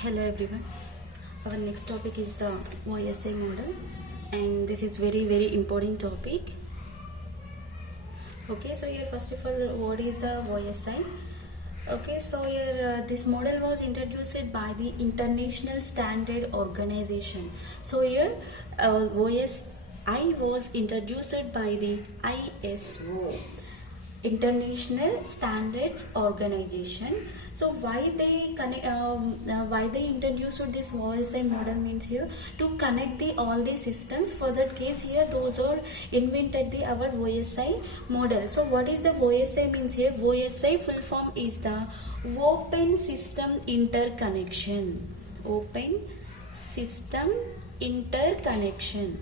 Hello everyone. Our next topic is the OSI model, and this is very important topic. Okay, so here first of all, what is the OSI? Okay, so here this model was introduced by the International Standard Organization. So here OSI was introduced by the ISO, International Standards Organization. So why they introduced this OSI model means here to connect all the systems. For that case here, those are invented our OSI model. So what is the OSI means here? OSI full form is the Open System Interconnection. Open System Interconnection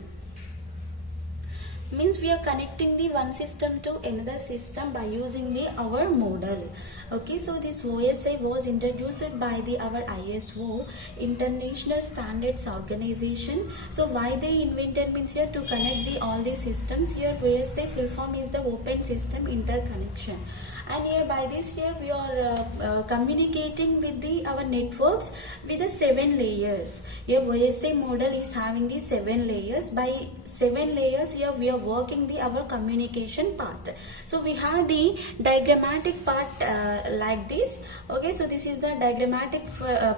means we are connecting the one system to another system by using our model. Okay, so this OSI was introduced by our ISO, International Standards Organization. So why they invented means here to connect all the systems. Here OSI full form is the Open System Interconnection, and here by this here we are communicating with our networks with the 7 layers. Here OSI model is having the 7 layers. By 7 layers here we are working our communication part. So we have the diagrammatic part like this. Okay, so this is the diagrammatic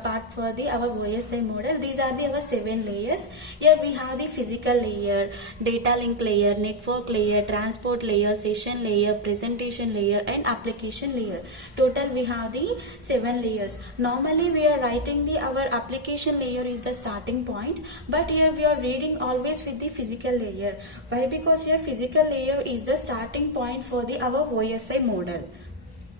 part for our OSI model. These are our 7 layers. Here we have the physical layer, data link layer, network layer, transport layer, session layer, presentation layer, and application layer. Total we have the 7 layers. Normally we are writing our application layer is the starting point, but here we are reading always with the physical layer. Why? Because here physical layer is the starting point for our OSI model.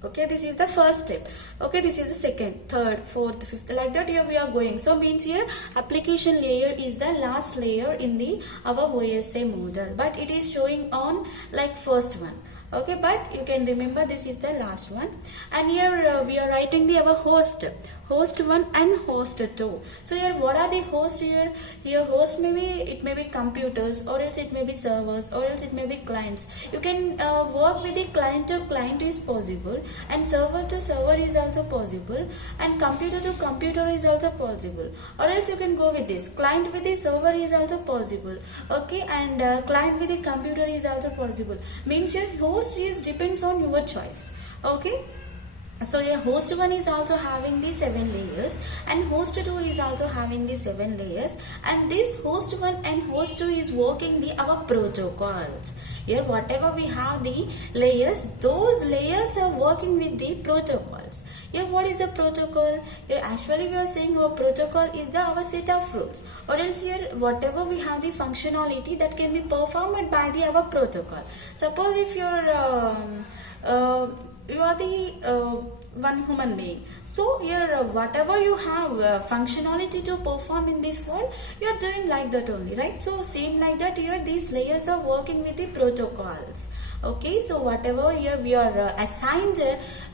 Okay, this is the first step. Okay, this is the second, third, fourth, fifth, like that here we are going. So means here application layer is the last layer in our OSI model, but it is showing on like first one. Okay, but you can remember this is the last one. And here we are writing our host 1 and host 2. So here what are the hosts here? Here host it may be computers, or else it may be servers, or else it may be clients. You can work with the client to client is possible, and server to server is also possible, and computer to computer is also possible, or else you can go with this client with the server is also possible. Okay, and client with the computer is also possible. Means your host is depends on your choice. Okay, so your host 1 is also having the 7 layers, and host 2 is also having the 7 layers, and this host 1 and host 2 is working our protocols. Here whatever we have the layers, those layers are working with the protocols. Here what is the protocol? Here actually we are saying our protocol is our set of rules, or else here whatever we have the functionality that can be performed by our protocol. Suppose if you are the one human being, so here whatever you have functionality to perform in this world, you are doing like that only, right? So same like that here these layers are working with the protocols. Okay, so whatever here we are assigned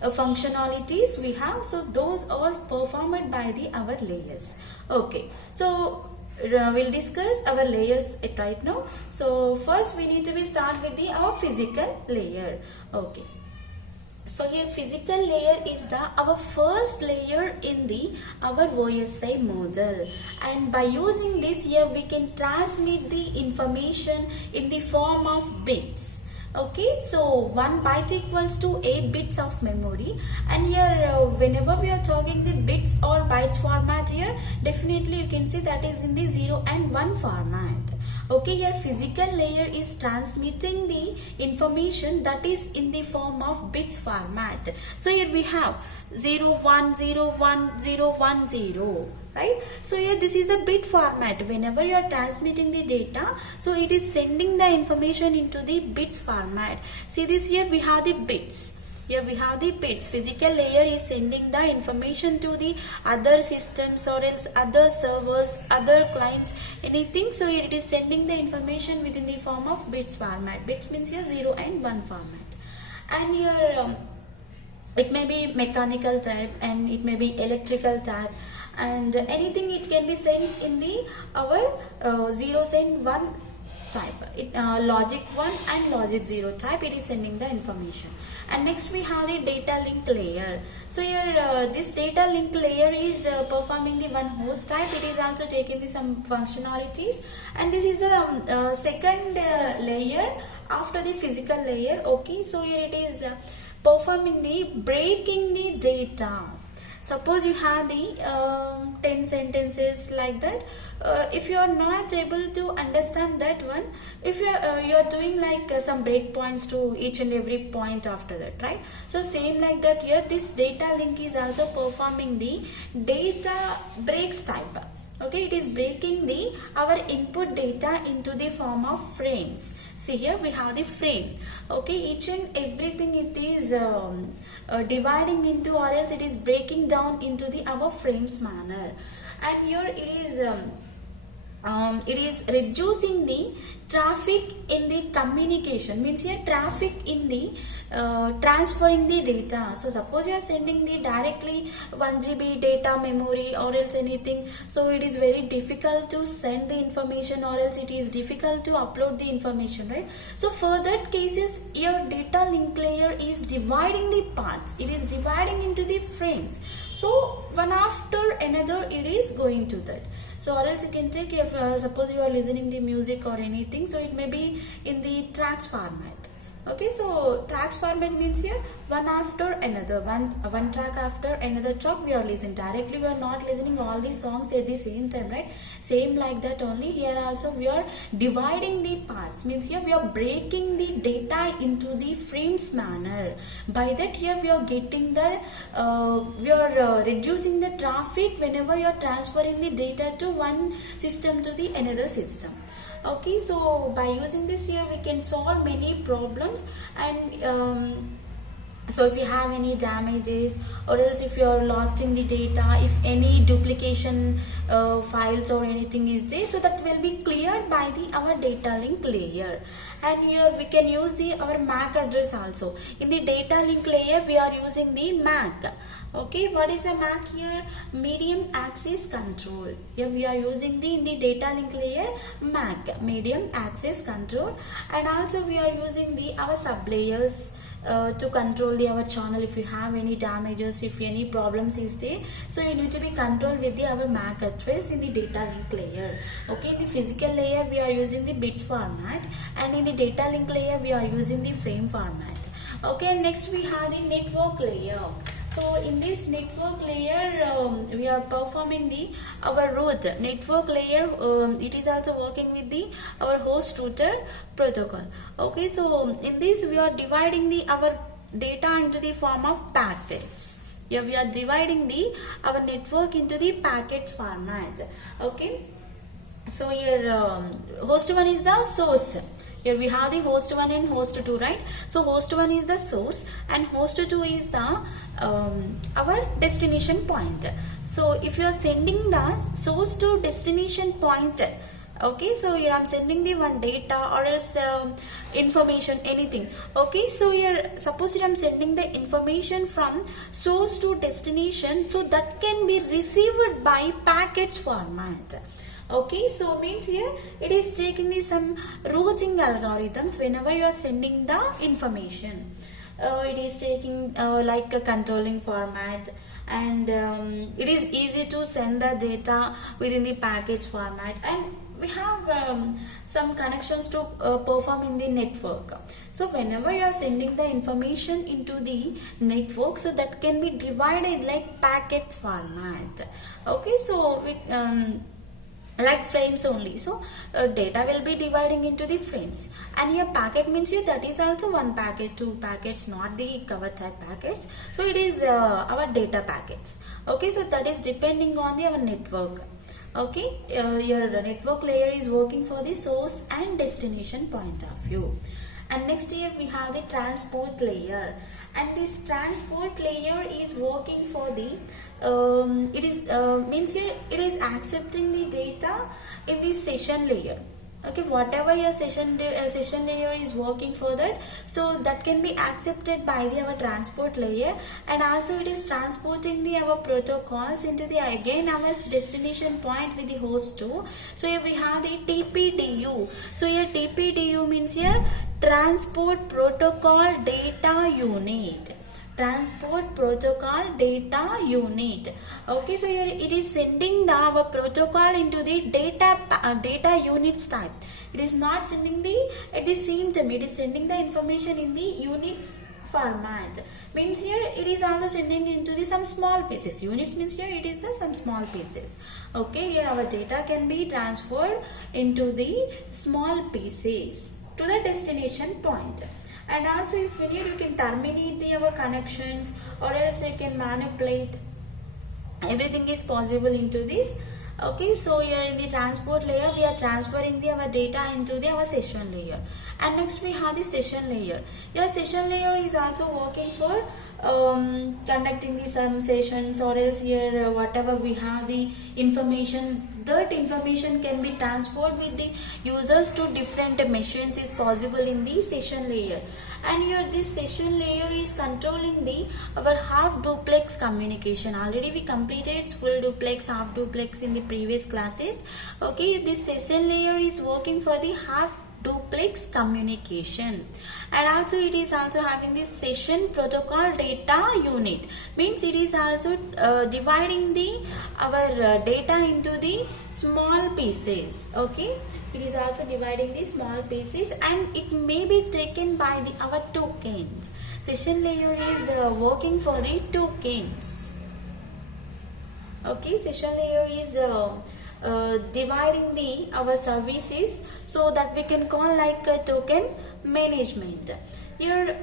functionalities we have, so those are performed by our layers. Okay, so we'll discuss our layers right now. So first we need to start with our physical layer. Okay, so here physical layer is our first layer in our OSI model, and by using this here we can transmit the information in the form of bits. Okay, so 1 byte equals to 8 bits of memory, and here whenever we are talking the bits or bytes format, here definitely you can see that is in the 0 and 1 format. Okay, here physical layer is transmitting the information that is in the form of bits format. So here we have 0 1 0 1 0 1 0, right? So here this is the bit format. Whenever you are transmitting the data, so it is sending the information into the bits format. See this here we have the bits. Here we have the bits. Physical layer is sending the information to the other systems, or else other servers, other clients, anything. So it is sending the information within the form of bits format. Bits means here 0 and 1 format. And here it may be mechanical type, and it may be electrical type, and anything it can be sent in our zeros and one type. Logic 1 and logic 0 type, it is sending the information. And next we have the data link layer. So here this data link layer is performing the one host type. It is also taking the some functionalities, and this is the second layer after the physical layer. Okay, so here it is performing the breaking the data. Suppose you have the 10 sentences like that. If you are not able to understand that one, if you are doing like some breakpoints to each and every point after that, right? So same like that here, this data link is also performing the data breaks type. Okay, it is breaking the our input data into the form of frames. See here we have the frame. Okay, each and everything it is dividing into, or else it is breaking down into the our frames manner. And here it is reducing the traffic in the communication, means here traffic in the transferring the data. So suppose you are sending the directly 1 GB data memory or else anything, so it is very difficult to send the information, or else it is difficult to upload the information, right? So for that cases, your data link layer is dividing the parts, it is dividing into the frames, so one after another it is going to that. So or else you can take, if suppose you are listening the music or anything, so it may be in the tracks format. Okay, so tracks format means here one after another, one track after another track we are listening. Directly we are not listening all these songs at the same time, right? Same like that only here also we are dividing the parts, means here we are breaking the data into the frames manner. By that here we are getting the we are reducing the traffic whenever you are transferring the data to one system to the another system. Okay, so by using this here we can solve many problems. And so if you have any damages, or else if you are lost in the data, if any duplication files or anything is there, so that will be cleared by the our data link layer. And here we can use the our MAC address also. In the data link layer we are using the MAC. Okay, what is the MAC here? Medium access control. Here we are using the in the data link layer MAC, medium access control. And also we are using the our sub layers to control the our channel. If you have any damages, if any problems is there, so you need to be controlled with the our MAC address in the data link layer. Okay, in the physical layer we are using the bits format, and in the data link layer we are using the frame format. Okay, next we have the network layer. So in this network layer we are performing the our root network layer. It is also working with the our host router protocol. Okay, so in this we are dividing the our data into the form of packets. Here we are dividing the our network into the packets format. Okay, so here host 1 is the source. Here we have the host 1 and host 2, right? So host 1 is the source and host 2 is the our destination point. So if you are sending the source to destination point, okay, so here I'm sending the one data or else information, anything. Okay, so here suppose I'm sending the information from source to destination, so that can be received by packets format. Okay, so means here it is taking the some routing algorithms whenever you are sending the information. It is taking like a controlling format, and it is easy to send the data within the package format. And we have some connections to perform in the network. So whenever you are sending the information into the network, so that can be divided like packets format. Okay, so we like frames only. So data will be dividing into the frames, and here packet means here that is also one packet, two packets, not the cover type packets. So it is our data packets. Okay, so that is depending on the our network. Okay, your network layer is working for the source and destination point of view. And next here we have the transport layer, and this transport layer is working for the it is means here it is accepting the data in the session layer. Okay, whatever your session layer is working for that, so that can be accepted by the our transport layer, and also it is transporting the our protocols into the again our destination point with the host 2. So here we have the TPDU. So here TPDU means here transport protocol data unit. Transport protocol data unit. Okay, so here it is sending the our protocol into the data units type. It is not sending the at the same time, it is sending the information in the units format. Means here it is also sending into the some small pieces. Units means here it is the some small pieces. Okay, here our data can be transferred into the small pieces to the destination point. And also if you need, you can terminate the our connections, or else you can manipulate. Everything is possible into this. Okay, so here in the transport layer we are transferring the our data into the our session layer. And next we have the session layer. Your session layer is also working for conducting the some sessions, or else here whatever we have the information, that information can be transferred with the users to different machines is possible in the session layer. And here this session layer is controlling the our half duplex communication. Already we completed full duplex, half duplex in the previous classes. Okay, this session layer is working for the half duplex communication. And also it is also having this session protocol data unit. Means it is also dividing the our data into the small pieces. Okay, it is also dividing the small pieces, and it may be taken by the our tokens. Session layer is working for the tokens. Okay, session layer is dividing the our services, so that we can call like a token management. Here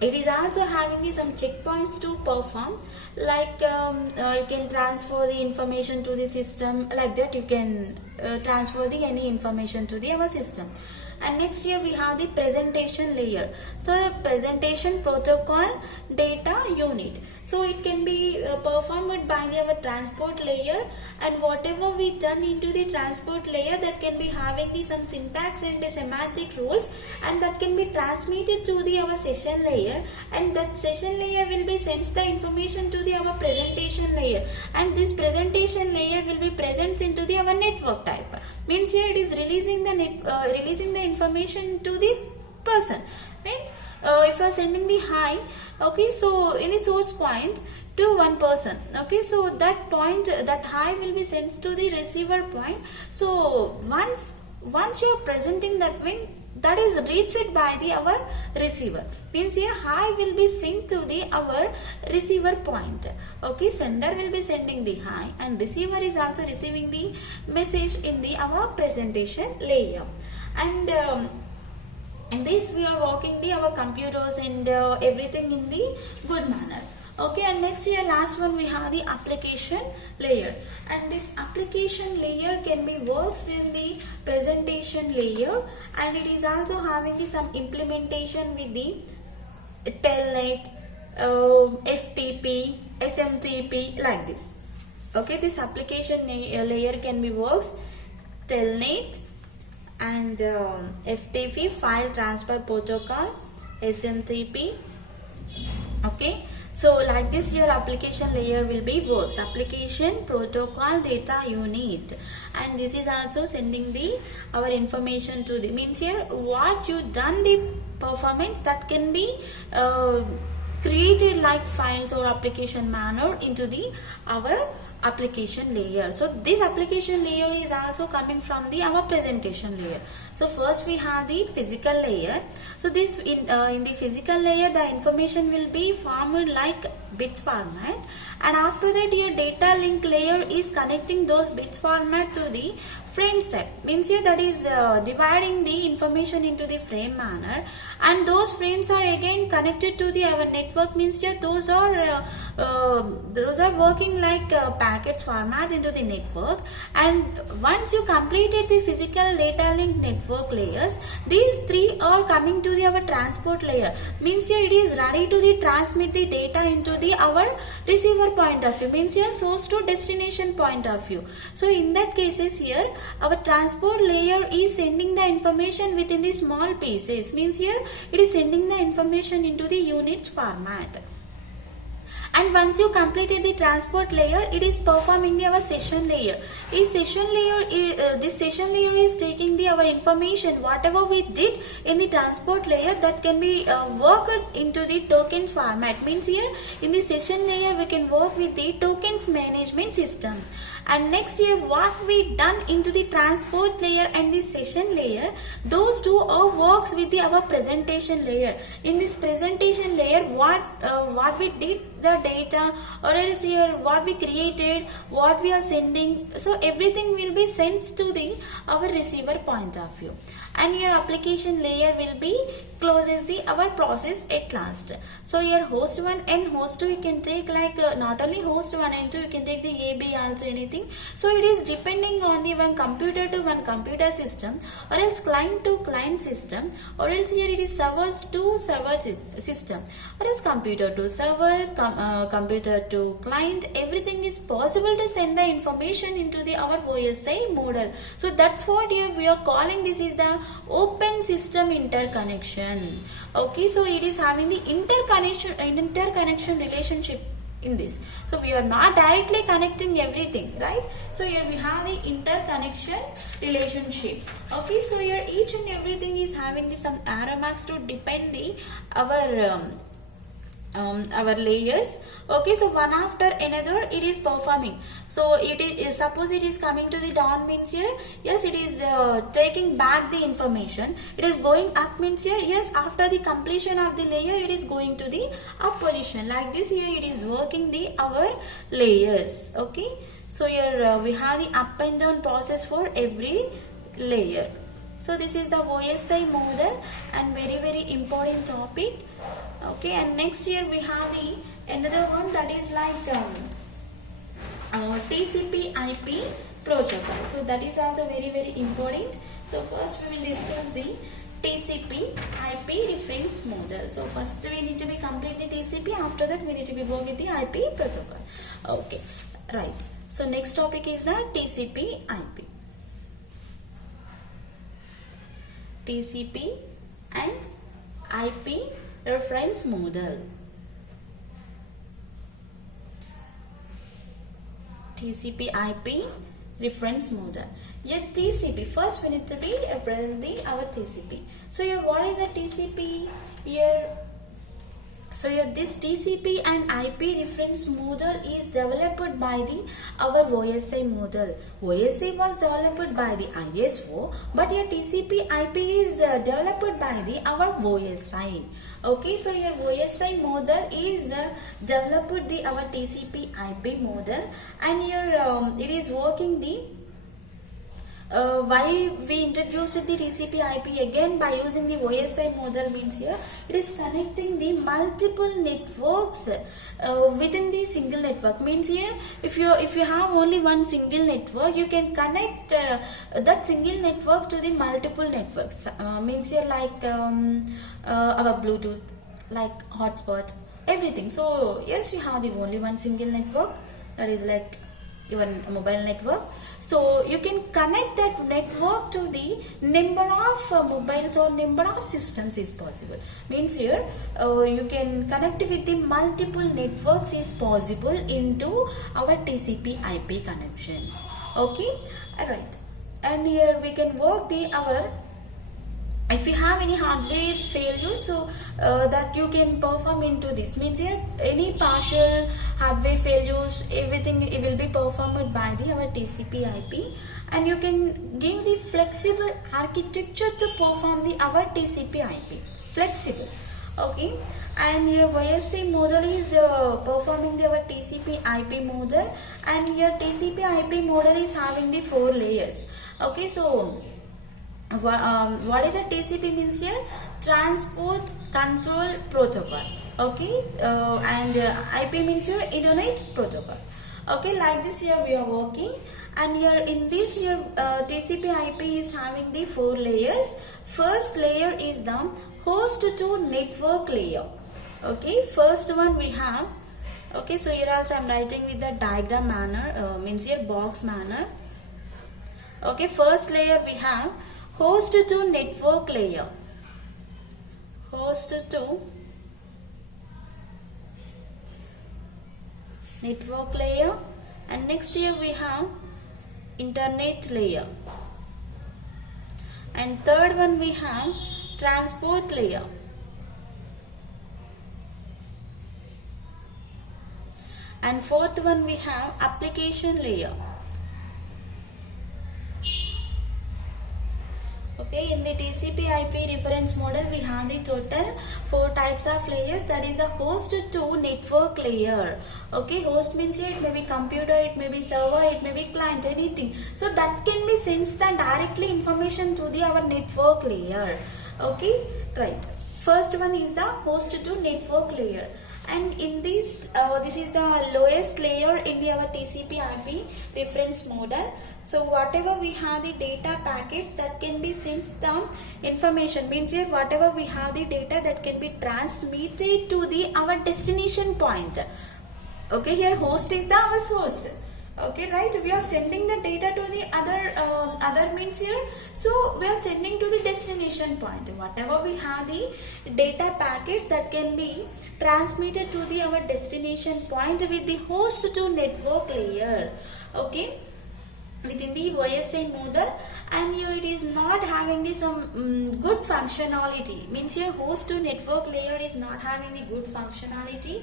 it is also having some checkpoints to perform, like you can transfer the information to the system, like that you can transfer the any information to the our system. And next here we have the presentation layer. So the presentation protocol data unit. So it can be performed by our transport layer, and whatever we done into the transport layer, that can be having the some syntax and the semantic rules, and that can be transmitted to the our session layer, and that session layer will be sends the information to the our presentation layer, and this presentation layer will be presents into the our network type. Means here it is releasing the information to the person. Means if you are sending the hi, okay, so in the source point to one person, okay, so that point, that hi will be sent to the receiver point. So once you are presenting that when that is reached by the our receiver, means here hi will be sent to the our receiver point. Okay, sender will be sending the hi, and receiver is also receiving the message in the our presentation layer. And in this we are working the our computers and everything in the good manner. Okay, and next here last one we have the application layer, and this application layer can be works in the presentation layer, and it is also having the some implementation with the telnet, FTP, SMTP, like this. Okay, this application layer can be works telnet and FTP, file transfer protocol, SMTP. Okay, so like this your application layer will be works, application protocol data unit, and this is also sending the our information to the, means here what you done the performance, that can be created like files or application manner into the our application layer. So this application layer is also coming from the our presentation layer. So first we have the physical layer. So this in the physical layer the information will be formed like bits format, and after that your data link layer is connecting those bits format to the frames type. Means here that is dividing the information into the frame manner, and those frames are again connected to the our network. Means here those are working like packets format into the network, and once you completed the physical data link network layers, these three are coming to the our transport layer. Means here it is ready to the transmit the data into the our receiver point of view, means your source to destination point of view. So in that cases here our transport layer is sending the information within the small pieces, means here it is sending the information into the units format. And once you completed the transport layer, it is performing our session layer. This session layer is taking the our information whatever we did in the transport layer, that can be worked into the tokens format. Means here in the session layer we can work with the tokens management system. And next here what we done into the transport layer and the session layer, those two are works with the our presentation layer. In this presentation layer what we did the data, or else here what we created, what we are sending, so everything will be sent to the our receiver point of view. And your application layer will be closes the our process at last. So your host 1 and host 2 you can take like not only host 1 and 2, you can take the AB also, anything. So it is depending on the one computer to one computer system, or else client to client system, or else here it is servers to server system, or else computer to server, computer to client. Everything is possible to send the information into the our OSI model. So that's what here we are calling, this is the open system interconnection. Okay, so it is having the interconnection relationship in this. So we are not directly connecting everything, right? So here we have the interconnection relationship. Okay, so here each and everything is having the some arrow marks to depend the our layers. Okay, so one after another it is performing. So it is, suppose it is coming to the down, means here yes it is taking back the information. It is going up, means here yes after the completion of the layer it is going to the up position. Like this here it is working the our layers. Okay, so here we have the up and down process for every layer. So this is the OSI model and very important topic. Okay, and next here we have the another one, that is like TCP IP protocol. So that is also very important. So first we will discuss the TCP IP reference model. So first we need to be complete the TCP, after that we need to be go with the IP protocol. Okay, right. So next topic is the TCP IP. TCP and IP reference model. TCP IP reference model. Here TCP, first we need to be represent our TCP. So here what is a TCP here? So here this TCP and IP reference model is developed by the our OSI model. OSI was developed by the ISO, but here TCP IP is developed by the our OSI. Okay, so your OSI model is developed the our TCP IP model, and here it is working the why we introduced the TCP IP again by using the OSI model, means here it is connecting the multiple networks within the single network. Means here if you have only one single network, you can connect that single network to the multiple networks. Means here like our Bluetooth, like hotspot, everything. So yes, you have the only one single network, that is like even a mobile network. So you can connect that network to the number of mobiles or number of systems is possible. Means here you can connect with the multiple networks is possible into our TCP IP connections. Okay, alright. And here we can work the our, if you have any hardware failure, so that you can perform into this. Means here any partial hardware failures, everything it will be performed by the our TCP IP, and you can give the flexible architecture to perform the our TCP IP. Flexible. Okay, and your OSI model is performing the our TCP IP model, and your TCP IP model is having the 4 layers. Okay, so what is the TCP means here? Transport Control Protocol. Okay, and IP means your Internet Protocol. Okay, like this here we are working, and here in this here TCP/IP is having the 4 layers. First layer is the host to network layer. Okay, first one we have. Okay, so here also I am writing with the diagram manner, means here box manner. Okay, first layer we have host to network layer. Host to network layer, and next here we have internet layer, and third one we have transport layer, and fourth one we have application layer. Okay, in the TCP/IP reference model we have the total 4 types of layers, that is the host to network layer. Okay, host means here it may be computer, it may be server, it may be client, anything. So that can be sends the directly information to the our network layer. Okay, right. First one is the host to network layer, and in this this is the lowest layer in the our TCP/IP reference model. So whatever we have the data packets that can be sent the information, means here whatever we have the data that can be transmitted to the our destination point. Okay, here host is the our source. Okay, right, we are sending the data to the other means here, so we are sending to the destination point. Whatever we have the data packets that can be transmitted to the our destination point with the host to network layer. Okay, within the OSI model, and here it is not having the some good functionality, means here host to network layer is not having the good functionality,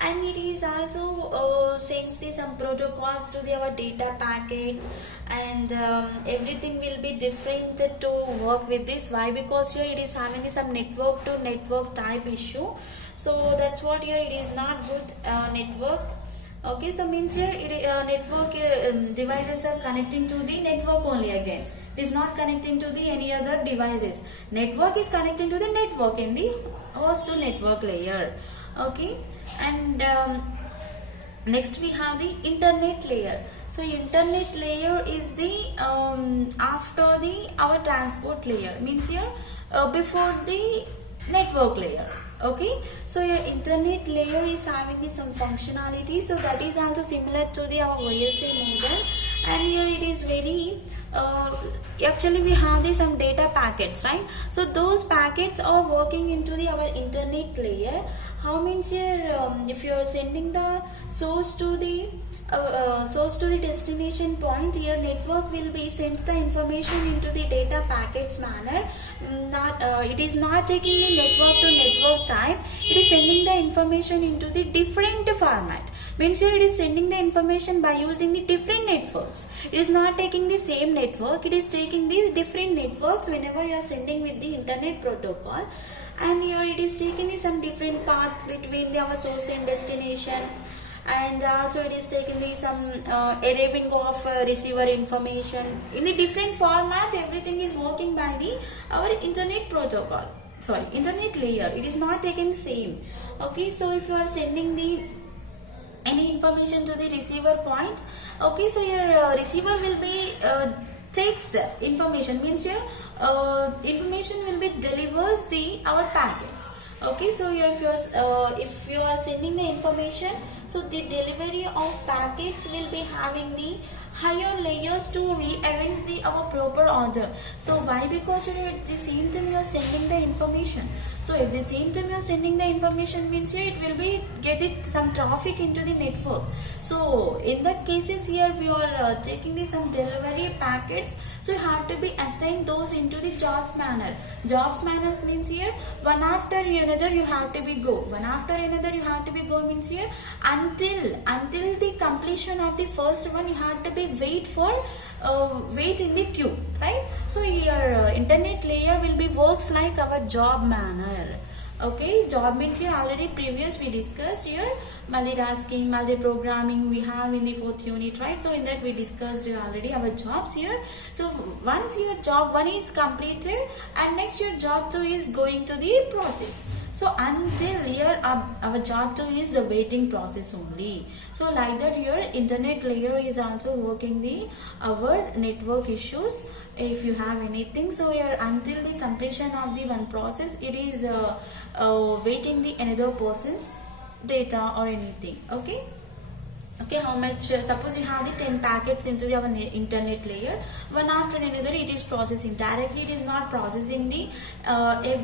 and it is also sends the some protocols to the our data packets, and everything will be different to work with this. Why? Because here it is having the some network to network type issue, so that's what here it is not good network. Okay, so means here network devices are connecting to the network only again. It is not connecting to the any other devices. Network is connecting to the network in the host to network layer. Okay, and next we have the internet layer. So internet layer is the after the our transport layer, means here before the network layer. Okay, so your internet layer is having the some functionality, so that is also similar to the our OSI model, and here it is very actually we have the some data packets, right? So those packets are working into the our internet layer. How means here if you are sending the source to the destination point, your network will be sends the information into the data packets manner. It is not taking the network to network type, it is sending the information into the different format. Means here it is sending the information by using the different networks. It is not taking the same network, it is taking these different networks whenever you are sending with the internet protocol, and here it is taking some different path between our source and destination, and also it is taking the some arriving of receiver information in the different format. Everything is working by the our internet protocol, sorry, internet layer. It is not taking same. Okay, so if you are sending the any information to the receiver point, okay, so your receiver will be takes information, means your information will be delivers the our packets. Okay, so here if you are sending the information, so the delivery of packets will be having the higher layers to rearrange the our proper order. So why? Because at the same time you are sending the information. So at the same time you are sending the information, means here it will be getting some traffic into the network. So in that cases here we are taking the some delivery packets, so you have to be assigned those into the jobs manner. Jobs manners means here one after another you have to be go, one after another you have to be go, means here until the completion of the first one you have to be wait in the queue, right? So your internet layer will be works like our job manner. Okay, job means here already previous we discussed here, multitasking, multi-programming we have in the fourth unit, right? So in that we discussed already our jobs here. So once your job 1 is completed, and next your job 2 is going to the process. So until here our job 2 is the waiting process only. So like that your internet layer is also working the our network issues if you have anything. So here until the completion of the one process, it is waiting the another person's data or anything. Okay, how much suppose you have the 10 packets into the our internet layer, one after another it is processing. Directly it is not processing the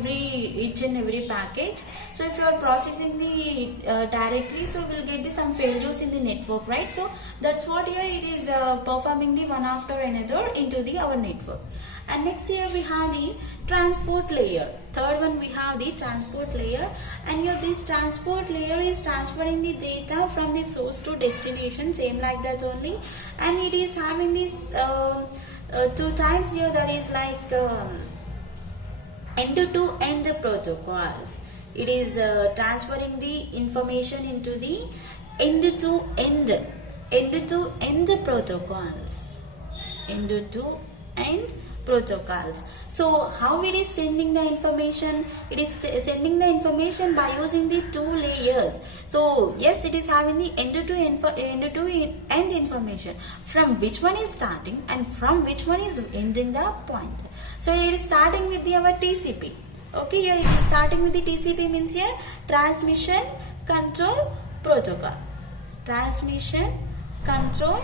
each and every package. So if you are processing the directly, so we'll get the some failures in the network, right? So that's what here it is performing the one after another into the our network. And next here we have the transport layer. Third one we have the transport layer, and here this transport layer is transferring the data from the source to destination, same like that only. And it is having this 2 times here, that is like end-to-end protocols. It is transferring the information into the end-to-end protocols. End-to-end protocols. So how it is sending the information? It is sending the information by using the 2 layers. So yes, it is having the end-to-end information, from which one is starting and from which one is ending the point. So it is starting with the our TCP. Okay, here it is starting with the TCP, means here transmission control protocol. Transmission control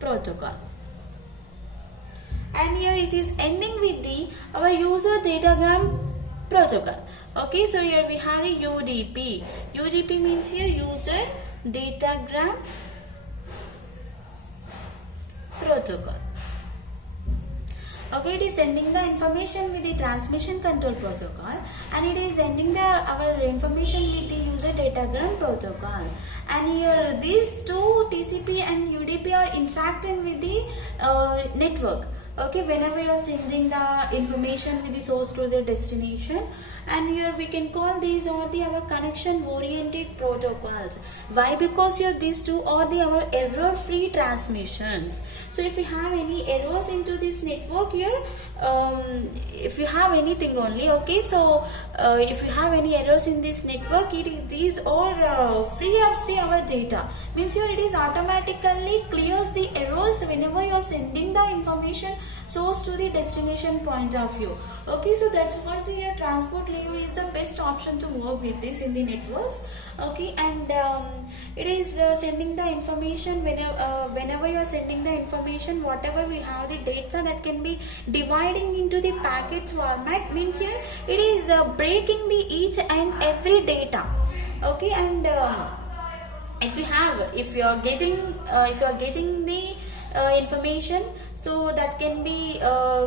protocol. And here it is ending with the our user datagram protocol. Okay, so here we have the UDP. UDP means here user datagram protocol. Okay, it is sending the information with the transmission control protocol, and it is sending the our information with the user datagram protocol. And here these two TCP and UDP are interacting with the network. Okay, whenever you are sending the information with the source to the destination, and here we can call these are the our connection oriented protocols. Why? Because here these two are the our error free transmissions. So if you have any errors into this network here, if you have anything only, okay, so if you have any errors in this network, these are free up the our data, means here it is automatically clears the errors whenever you are sending the information source to the destination point of view. Okay, so that's what the transport layer is the best option to work with this in the networks. Okay, and it is sending the information whenever you are sending the information, whatever we have the data that can be dividing into the packets format, means here it is breaking the each and every data. Okay, and if you are getting the information, so that can be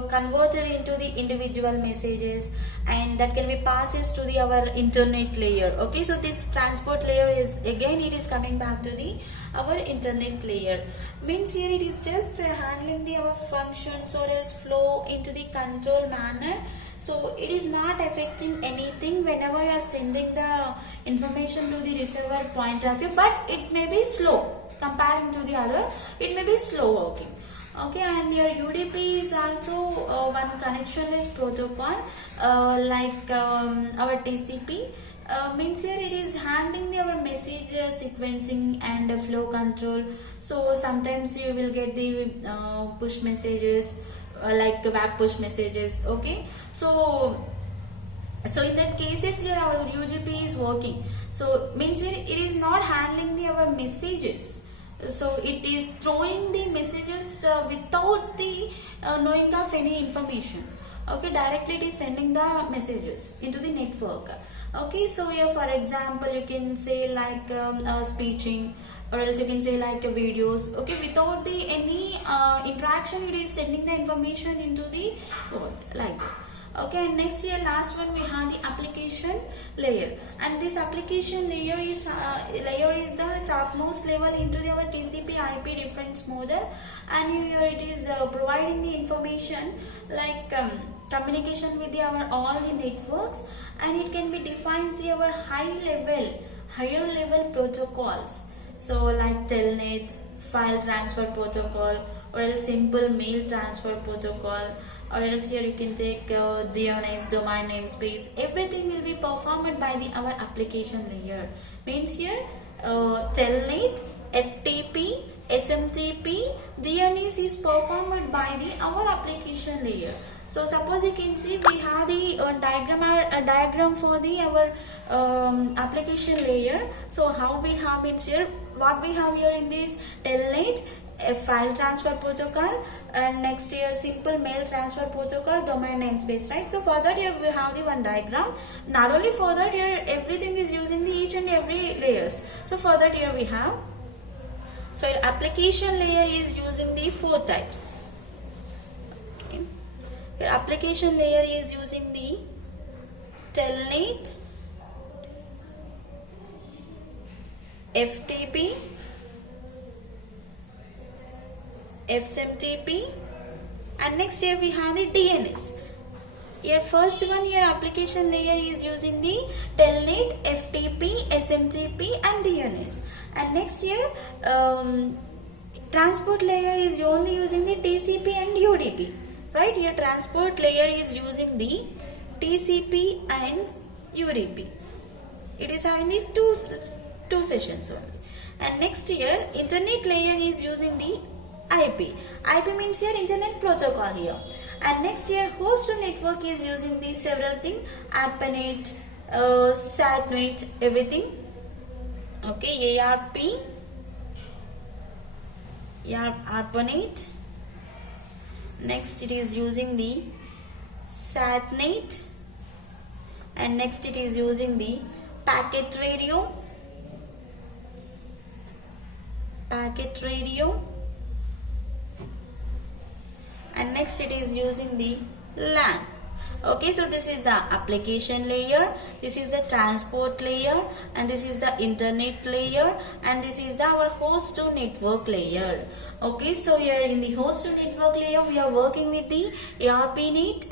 converted into the individual messages, and that can be passes to the our internet layer. Okay, so this transport layer is again it is coming back to the our internet layer, means here it is just handling the our functions or else flow into the control manner. So it is not affecting anything whenever you are sending the information to the receiver point of view, but it may be slow comparing to the other, it may be slow working. Okay, and your UDP is also one connectionless protocol like our TCP. Means here it is handling our message sequencing and flow control. So sometimes you will get the push messages like web push messages. Okay, so in that cases here our UDP is working. So means here it is not handling the our messages. So it is throwing the messages without the knowing of any information. Okay, directly it is sending the messages into the network. Okay, so here for example you can say like speeching, or else you can say like videos. Okay, without the any interaction, it is sending the information into the code like that. Okay, and next here last one we have the application layer, and this application layer is the topmost level into our TCP IP reference model, and here it is providing the information like communication with our all the networks, and it can be defined our high higher level protocols, so like telnet, file transfer protocol, or else simple mail transfer protocol, or else here you can take DNS, domain namespace. Everything will be performed by the our application layer. Means here telnet, FTP, SMTP, DNS is performed by the our application layer. So suppose you can see we have the diagram for the our application layer. So how we have it here, what we have here in this telnet, a file transfer protocol, and next here simple mail transfer protocol, domain namespace, right? So for that here we have the one diagram. Not only for that, here everything is using the each and every layers. So for that here we have, so application layer is using the 4 types. Okay. Your application layer is using the telnet, FTP, SMTP, and next here we have the DNS. Your first one, your application layer is using the telnet, FTP, SMTP, and DNS. And next here, transport layer is only using the TCP and UDP. Right? Your transport layer is using the TCP and UDP. It is having the two sessions only. And next here, internet layer is using the IP. IP means here internet protocol here. And next here, host to network is using the several things, ARPANET, SATNET, everything. Okay, ARPANET. Next it is using the SATNET, and next it is using the packet radio, and next it is using the LAN. Okay, so this is the application layer, this is the transport layer, and this is the internet layer, and this is the our host to network layer. Okay, so here in the host to network layer we are working with the ARPANET,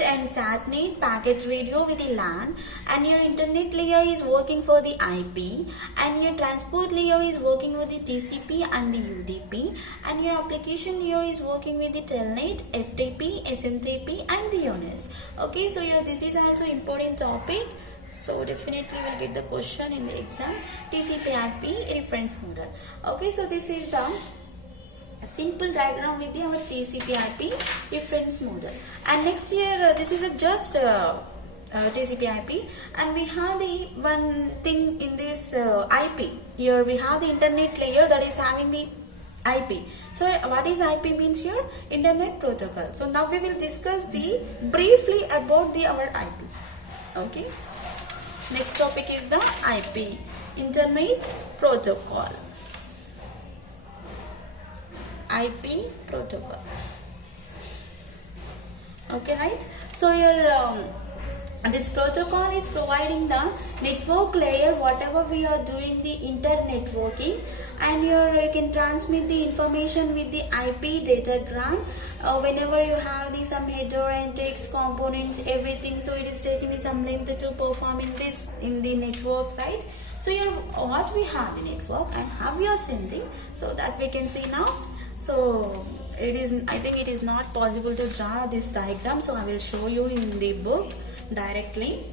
and SATNET, packet radio with the LAN, and your internet layer is working for the IP, and your transport layer is working with the TCP and the UDP, and your application layer is working with the telnet, FTP, SMTP, and DNS. Okay, so yeah, this is also important topic. So definitely will get the question in the exam. TCP/IP reference model. Okay, so this is the simple diagram with the our TCP/IP reference model. And next here, this is a just TCP/IP, and we have the one thing in this IP. Here we have the internet layer that is having the IP. So what is IP means here? Internet protocol. So now we will discuss the briefly about the our IP. Okay. Next topic is the IP, Internet Protocol. IP protocol. Okay, right? So your this protocol is providing the network layer, whatever we are doing the internetworking, and you can transmit the information with the IP datagram whenever you have the some header and text components, everything. So it is taking the some length to perform in this in the network, right? So here what we have the network and how we are sending, so that we can see now. So it is, I think it is not possible to draw this diagram, so I will show you in the book directly.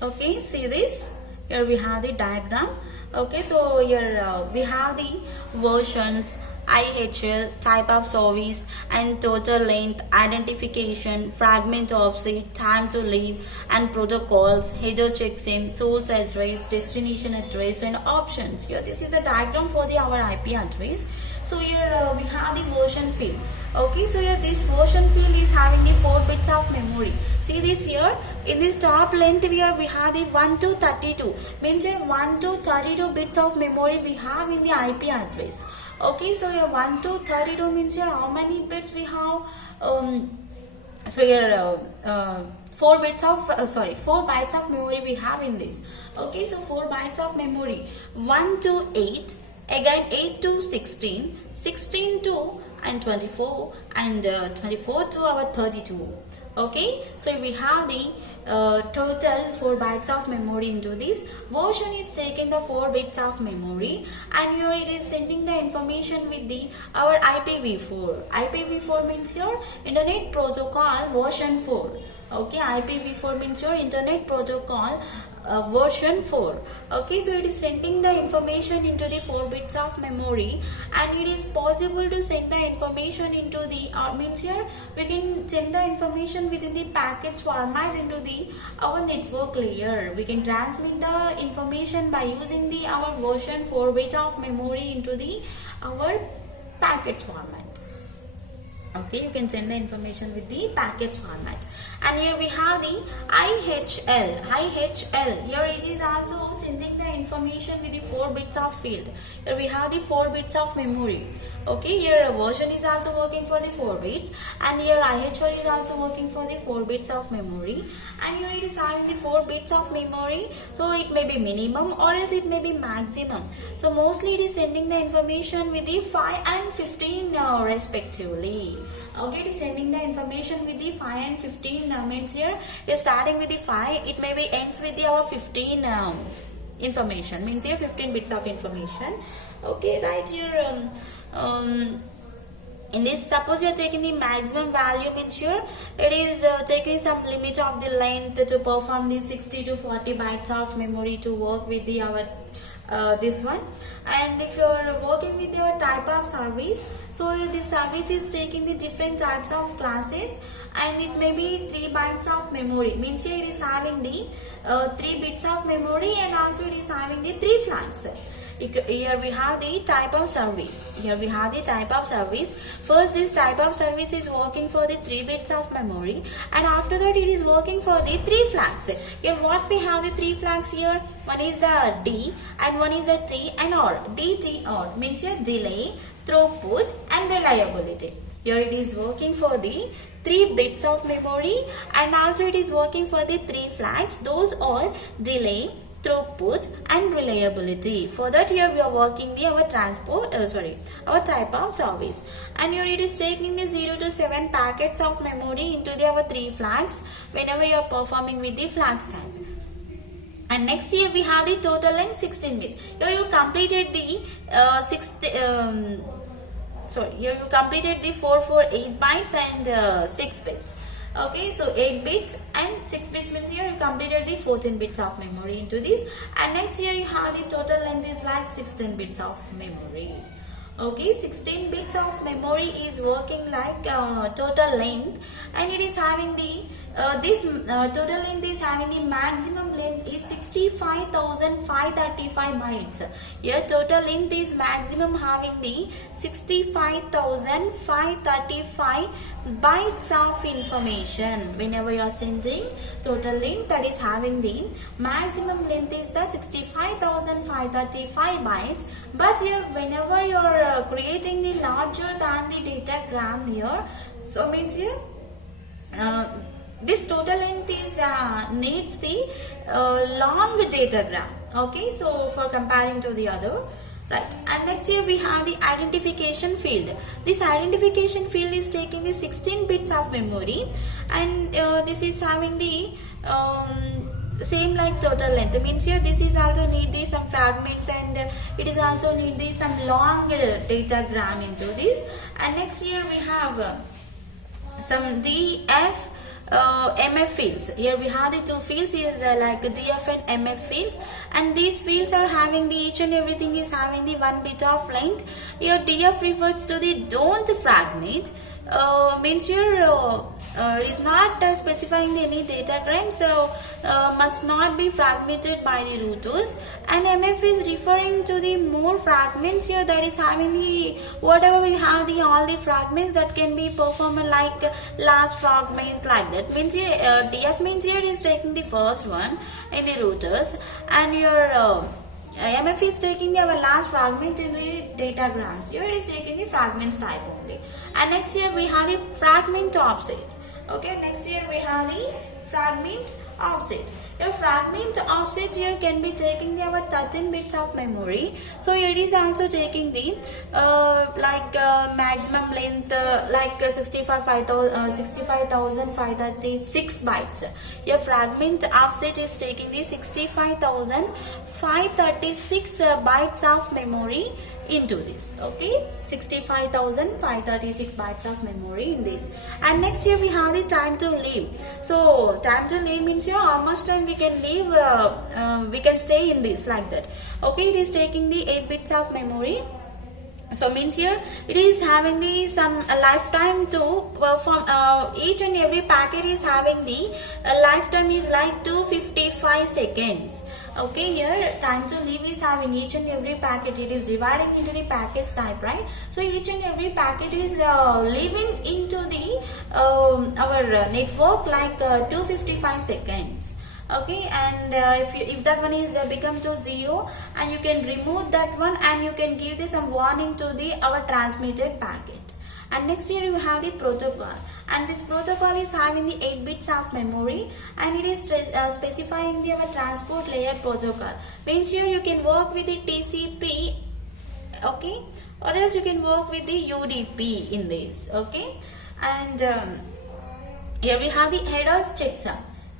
Okay, see this, here we have the diagram. Okay, so here we have the versions, IHL, type of service, and total length, identification, fragment offset, time to leave, and protocols, header checksum, source address, destination address, and options. Here this is the diagram for the our IP address. So here we have the version field. Okay, so here this version field is having the 4 bits of memory. See this here, in this top length here we have the 1 to 32, means here 1 to 32 bits of memory we have in the IP address. Okay, so here 1 to 32 means here how many bits we have? So here 4 bytes of memory we have in this. Okay, so 4 bytes of memory, 1 to 8, again 8 to 16, 16 to and 24, and 24 to our 32. Okay, so we have the total 4 bytes of memory into this. Version is taking the 4 bits of memory, and here it is sending the information with the our IPv4. IPv4 means your Internet Protocol version 4. Okay, IPv4 means your Internet Protocol version 4. Okay, so it is sending the information into the 4 bits of memory, and it is possible to send the information into the means here we can send the information within the packets format into the our network layer. We can transmit the information by using the our version 4 bit of memory into the our packet format. Okay, you can send the information with the package format. And here we have the IHL. IHL, here it is also sending the information with the 4 bits of field. Here we have the 4 bits of memory. Okay, here version is also working for the 4 bits, and here IHL is also working for the 4 bits of memory, and here it is having the 4 bits of memory, so it may be minimum or else it may be maximum. So mostly it is sending the information with the 5 and 15 respectively. Okay, it is sending the information with the 5 and 15 means here it is starting with the 5, it may be ends with the our 15 information, means here 15 bits of information. Okay, right here in this, suppose you are taking the maximum value, means here it is taking some limit of the length to perform the 60 to 40 bytes of memory to work with the our this one. And if you are working with your type of service, so this service is taking the different types of classes, and it may be 3 bytes of memory, means here it is having the 3 bits of memory, and also it is having the 3 flags. Here we have the type of service. Here we have the type of service. First, this type of service is working for the 3 bits of memory, and after that it is working for the 3 flags. Here what we have the 3 flags here, one is the D and one is the T and R. D, T, R means your delay, throughput and reliability. Here it is working for the 3 bits of memory, and also it is working for the 3 flags. Those are delay, throughput and reliability. For that, here we are working the our our type of service, and here it is taking the 0 to 7 packets of memory into the our 3 flags whenever you are performing with the flags type. And next here we have the total length 16 bit. Here you completed the here you completed the 448 bytes and 6 bits. Okay, so 8 bits and 6 bits means here you completed the 14 bits of memory into this, and next here you have the total length is like 16 bits of memory. Okay, 16 bits of memory is working like total length, and it is having the total length is having the maximum length is 65,535 bytes. Here total length is maximum having the 65,535 bytes of information. Whenever you are sending total length, that is having the maximum length is the 65,535 bytes. But here whenever you are creating the larger than the datagram here, so means here this total length is needs the long datagram. Okay, so for comparing to the other, right. And next here we have the identification field. This identification field is taking the 16 bits of memory, and this is having the same like total length. It means here this is also need the some fragments, and it is also need the some long datagram into this. And next here we have some DF MF fields. Here we have the 2 fields is like DF and MF fields, and these fields are having the each and everything is having the 1 bit of length. Here DF refers to the don't fragment, means here it is not specifying any datagram, so must not be fragmented by the routers. And MF is referring to the more fragments here, that is having the whatever we have the all the fragments that can be performed like last fragment like that. Means here DF means here is taking the first one in the routers, and your MF is taking the our last fragment in the datagrams. Here it is taking the fragments type only. And next here we have the fragment offset. Okay, next here we have the fragment offset. Your fragment offset here can be taking the about 13 bits of memory. So it is also taking the maximum length like 65,536 bytes. Your fragment offset is taking the 65,536 bytes of memory into this. Okay, 65,536 bytes of memory in this. And next here we have the time to live. So time to live means here how much time we can live, we can stay in this, like that. Okay, it is taking the 8 bits of memory. So means here it is having the some lifetime to perform, each and every packet is having the lifetime is like 255 seconds. Okay, here time to live is having each and every packet, it is dividing into the packets type, right? So each and every packet is living into the our network like 255 seconds. Okay, and if that one is become to 0, and you can remove that one and you can give this some warning to the our transmitted packet. And next here you have the protocol, and this protocol is having the 8 bits of memory, and it is specifying the our transport layer protocol. Means here you can work with the TCP, okay, or else you can work with the UDP in this. Okay, and here we have the headers checksum.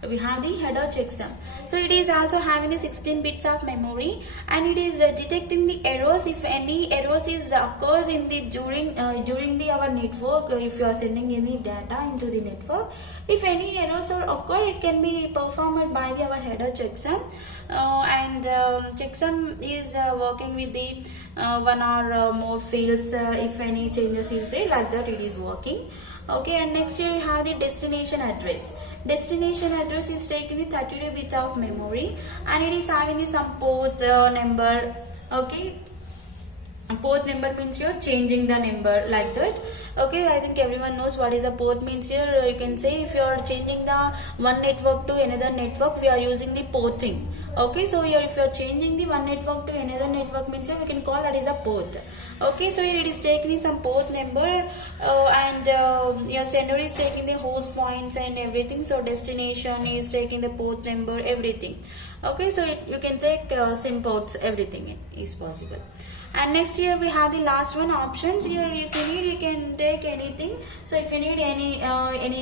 We have the header checksum. So it is also having the 16 bits of memory, and it is detecting the errors if any errors is occurs in the during the our network. If you are sending any data into the network, if any errors are occur, it can be performed by the our header checksum. And checksum is working with the one or more fields. If any changes is there, like that it is working. Okay, and next here you have the destination address. Destination address is taking the 32 bit of memory, and it is having the some port number. Okay, port number means you're changing the number, like that. Okay, I think everyone knows what is a port means here. You can say if you are changing the one network to another network, we are using the porting. Okay, so here if you are changing the one network to another network means here we can call that is a port. Okay, so here it is taking some port number, and your sender is taking the host points and everything. So destination is taking the port number, everything. Okay, so you can take SIM ports, everything is possible. And next here we have the last one, options. Here if you need you can take anything. So if you need any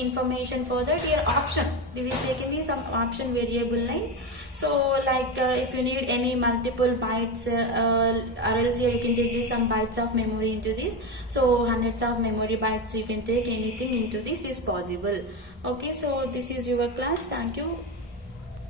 information further, here option, this is taking the some option variable name. So like if you need any multiple bytes, or else here you can take this some bytes of memory into this. So hundreds of memory bytes you can take anything into this is possible. Okay, so this is your class. Thank you.